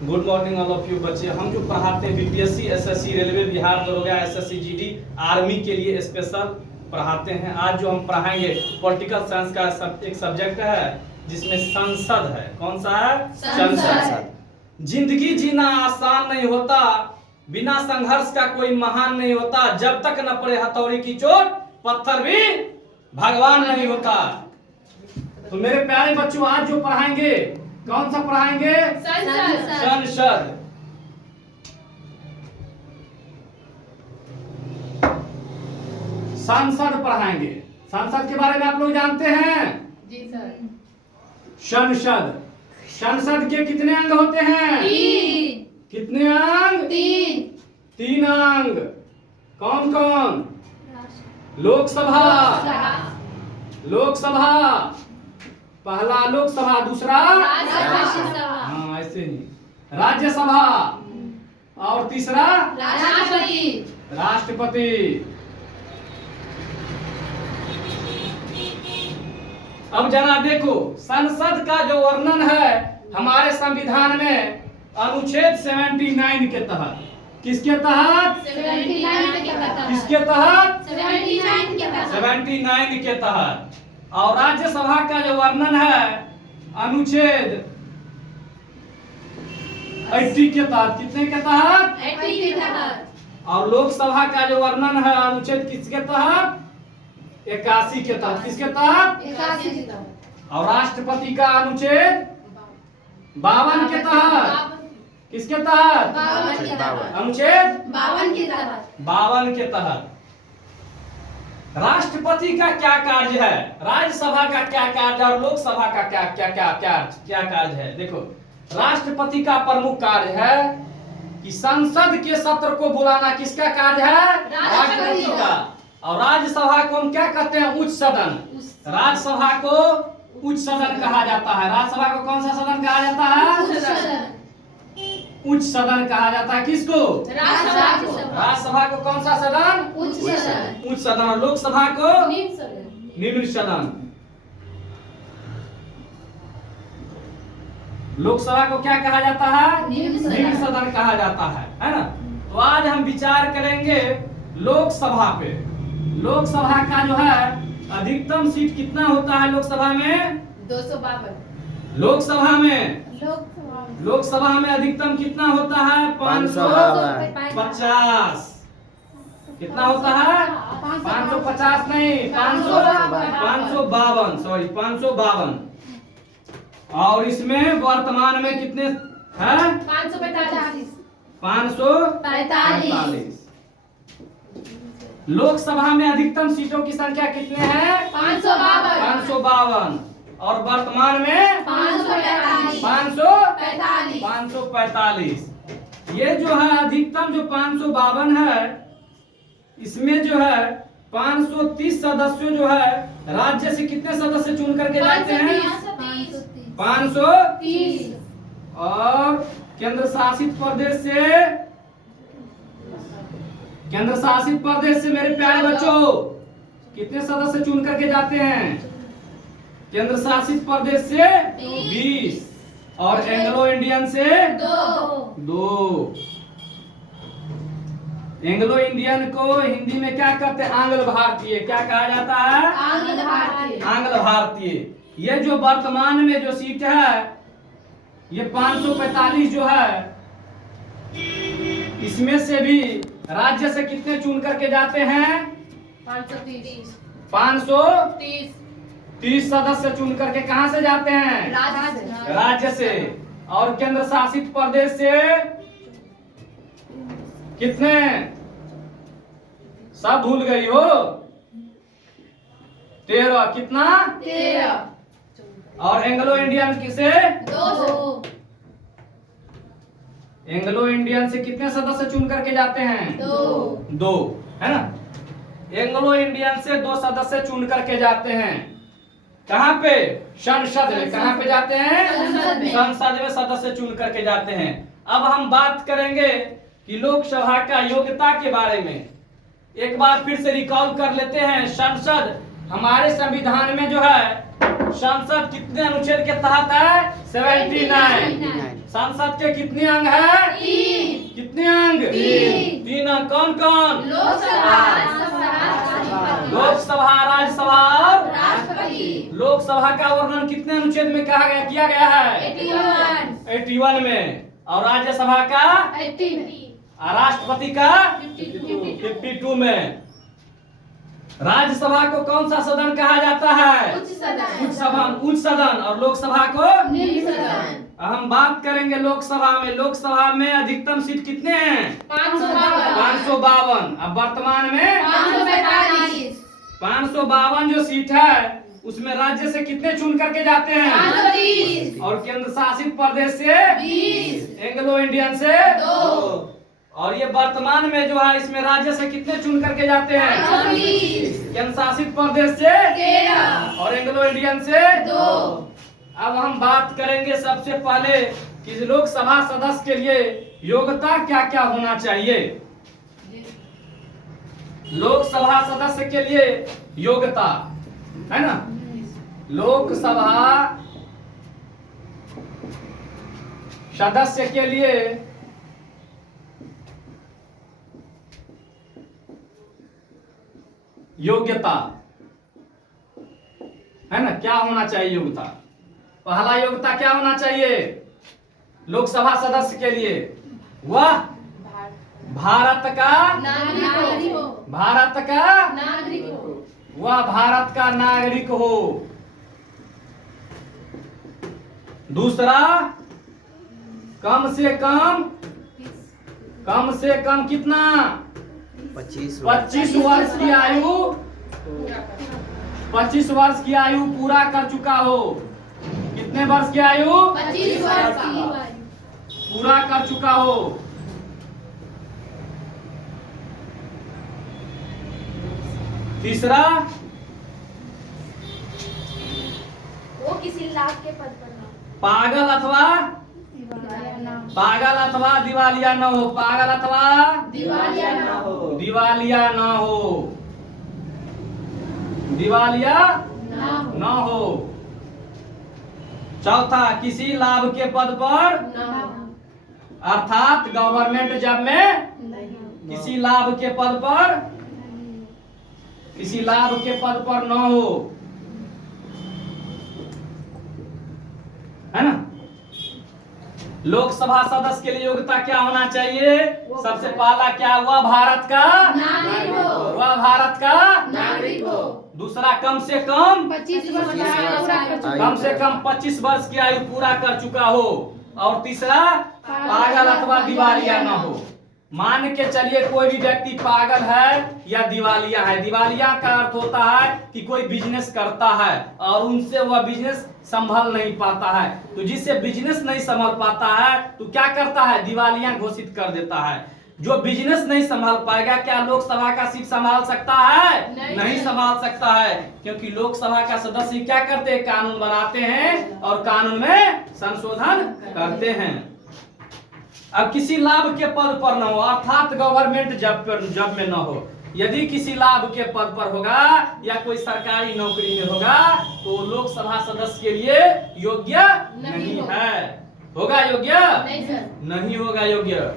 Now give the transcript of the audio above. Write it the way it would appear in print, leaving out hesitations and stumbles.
Good morning all of you बच्चे। हम जो पढ़ाते हैं बीपीएससी, एसएससी, रेलवे, बिहार दरोगा, एसएससी जीडी, आर्मी के लिए स्पेशल पढ़ाते हैं। आज जो हम पढ़ाएंगे पॉलिटिकल साइंस का एक सब्जेक्ट है जिसमें संसद है। कौन सा है? संसद। जिंदगी जीना आसान नहीं होता, बिना संघर्ष का कोई महान नहीं होता, जब तक न पड़े हथौड़ी की चोट पत्थर भी भगवान नहीं होता। तो मेरे प्यारे बच्चों, आज जो पढ़ाएंगे कौन सा पढ़ाएंगे? संसद। संसद पढ़ाएंगे। संसद के बारे में आप लोग जानते हैं? जी सर। संसद, संसद के कितने अंग होते हैं? तीन। कितने अंग? तीन। तीन अंग। कौन कौन? लोकसभा, लोकसभा, पहला लोकसभा, दूसरा राज्यसभा, हाँ ऐसे नहीं, राज्यसभा, और तीसरा राष्ट्रपति। राष्ट्रपति। अब जरा देखो, संसद का जो वर्णन है हमारे संविधान में अनुच्छेद 79 के तहत। किसके तहत? 79 के तहत। किसके तहत? 79 के तहत। 79 के तहत। और राज्यसभा का जो वर्णन है अनुच्छेद 80 के तहत। कितने के तहत? 80 के तहत। और लोकसभा का जो वर्णन है अनुच्छेद किसके तहत? 81 के तहत। किसके तहत? 81 के तहत। और राष्ट्रपति का अनुच्छेद 52 के तहत। किसके तहत? 52 के तहत। अनुच्छेद 52 के तहत। 52 के तहत। राष्ट्रपति का क्या कार्य है, राज्यसभा का क्या कार्य है और लोकसभा का क्या क्या क्या क्या क्या कार्य है? देखो, राष्ट्रपति का प्रमुख कार्य है कि संसद के सत्र को बुलाना। किसका कार्य है? राष्ट्रपति का। और राज्यसभा को हम क्या कहते हैं? उच्च सदन। राज्यसभा को उच्च सदन कहा जाता है। राज्यसभा को कौन सा सदन कहा जाता है? उच्च सदन कहा जाता है। किसको? राज्यसभा को कौन सा सदन? उच्च सदन। उच्च सदन। और लोकसभा को निम्न सदन। निम्न सदन। लोकसभा को क्या कहा जाता है? निम्न सदन कहा जाता है ना? तो आज हम विचार करेंगे लोकसभा पे। लोकसभा का जो है अधिकतम सीट कितना होता है लोकसभा में? 252। लोकसभा में अधिकतम कितना होता है? 550। कितना होता है? 550 नहीं, 552, सॉरी 552। और इसमें वर्तमान में कितने हैं? 545। 545। लोकसभा में अधिकतम सीटों की संख्या कितने हैं? 552। और वर्तमान में 545। ये जो है अधिकतम जो 552 है, इसमें जो है 530 सदस्यों जो है राज्य से कितने सदस्य चुन करके जाते हैं? 530। और केंद्र शासित प्रदेश से मेरे प्यारे बच्चों कितने सदस्य चुन करके जाते हैं? केंद्र शासित प्रदेश से 20 और एंग्लो इंडियन से 2। एंग्लो इंडियन को हिंदी में क्या कहते हैं? आंग्ल भारतीय। क्या कहा जाता है? आंग्ल भारतीय। ये जो वर्तमान में जो सीट है ये 545 जो है, इसमें से भी राज्य से कितने चुन करके जाते हैं? 530 सदस्य चुन करके कहां से जाते हैं? राज्य से। और केंद्र शासित प्रदेश से कितने? सब भूल गई हो? 13। कितना? 13। और एंग्लो इंडियन किसे? 2। एंग्लो इंडियन से कितने सदस्य चुन करके जाते हैं? 2 है ना? एंग्लो इंडियन से 2 सदस्य चुन करके जाते हैं। कहां पे? संसद में। कहां पे जाते हैं? संसद में सदस्य चुन करके जाते हैं। अब हम बात करेंगे कि लोकसभा का योग्यता के बारे में। एक बार फिर से रिकॉल कर लेते हैं। संसद हमारे संविधान में जो है संसद कितने अनुच्छेद के तहत है? 79। संसद के कितने अंग है? 3 कितने अंग? 3 अंग। कौन कौन? लोकसभा, राज्यसभा, लोकसभा, राज्यसभा और राष्ट्रपति। लोकसभा का वर्णन कितने अनुच्छेद में कहा गया किया गया है? 81, 81 में। और राज्यसभा का 80, और राष्ट्रपति का 52, 52 में। राज्यसभा को कौन सा सदन कहा जाता है? उच्च सदन, उच्च सदन। और लोकसभा को? निम्न सदन। हम बात करेंगे लोकसभा में। लोकसभा में अधिकतम सीट कितने हैं? 552, 552। अब वर्तमान में 545, 552 जो सीट है उसमें राज्य से कितने चुन करके जाते हैं? 530, और केंद्र शासित प्रदेश से 20, एंग्लो इंडियन से 2, और ये वर्तमान में जो है इसमें राज्य से कितने चुन करके जाते हैं? 520, केंद्र शासित प्रदेश से 13, और एंग्लो इंडियन से 2। अब हम बात करेंगे सबसे पहले कि लोकसभा सदस्य के लिए योग्यता क्या क्या होना चाहिए। लोकसभा सदस्य के लिए योग्यता है ना, लोकसभा सदस्य के लिए योग्यता है ना, क्या होना चाहिए योग्यता? पहला योग्यता क्या होना चाहिए लोकसभा सदस्य के लिए? वह भारत का नागरिक हो, भारत का नागरिक हो, वह भारत का नागरिक हो। दूसरा, कम से कम कितना? 25 25 वर्ष की आयु 25 वर्ष की आयु पूरा कर चुका हो। कितने वर्ष की आयु? 25 वर्ष की। पूरा कर चुका हो। तीसरा, वो किसी लाभ के पद पर ना पागल अथवा दिवालिया न हो। पागल अथवा दिवालिया ना हो, दिवालिया न हो। दिवालिया ना हो, न हो। चौथा, किसी लाभ के पद पर ना हो, अर्थात गवर्नमेंट जॉब में नहीं, किसी लाभ के पद पर किसी लाभ के पद पर न हो, है ना। लोकसभा सदस्य के लिए योग्यता क्या होना चाहिए? सबसे पहला क्या हुआ? भारत का नागरिक हो, वह भारत का नागरिक हो, दूसरा, कम से कम 25 वर्ष की आयु पूरा कर चुका कम से कम 25 वर्ष की आयु पूरा कर चुका हो। और तीसरा, पागल अथवा दिवालिया ना हो। मान के चलिए कोई भी व्यक्ति पागल है या दिवालिया है। दिवालिया का अर्थ होता है कि कोई बिजनेस करता है और उनसे वह बिजनेस संभल नहीं पाता है। तो जिससे बिजनेस नहीं संभल पाता है तो क्या करता है? दिवालिया घोषित कर देता है। जो बिजनेस नहीं संभाल पाएगा, क्या लोकसभा का सीट संभाल सकता है? नहीं संभाल सकता है, क्योंकि लोकसभा का सदस्य क्या करते हैं? कानून बनाते हैं और कानून में संशोधन करते हैं। अब किसी लाभ के पद पर न हो, अर्थात गवर्नमेंट जॉब में न हो। यदि किसी लाभ के पद पर होगा या कोई सरकारी नौकरी में होगा तो लोकसभा सदस्य के लिए योग्य नहीं है। होगा योग्य? नहीं सर, नहीं होगा योग्य।